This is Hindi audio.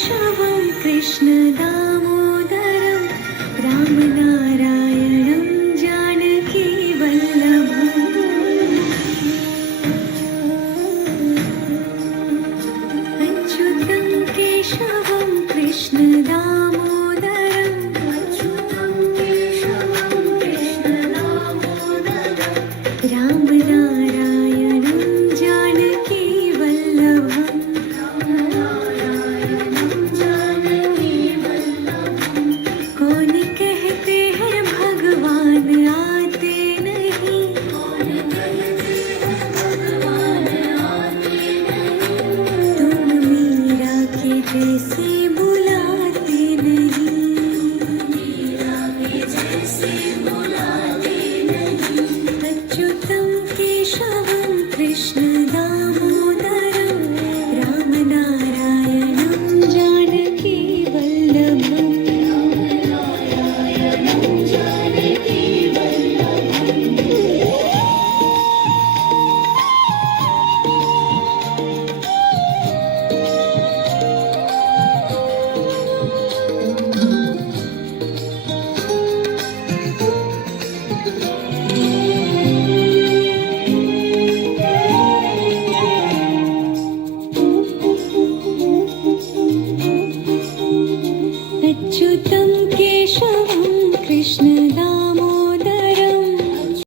केशवं कृष्णदामोदरं रामनारायणं जानकीवल्लभम् अच्युतं केशवं कृष्णदामोदरं रामनारायणं जानकीवल्लभम् कौन कहते हैं भगवान आते नहीं तुम मीरा के जैसे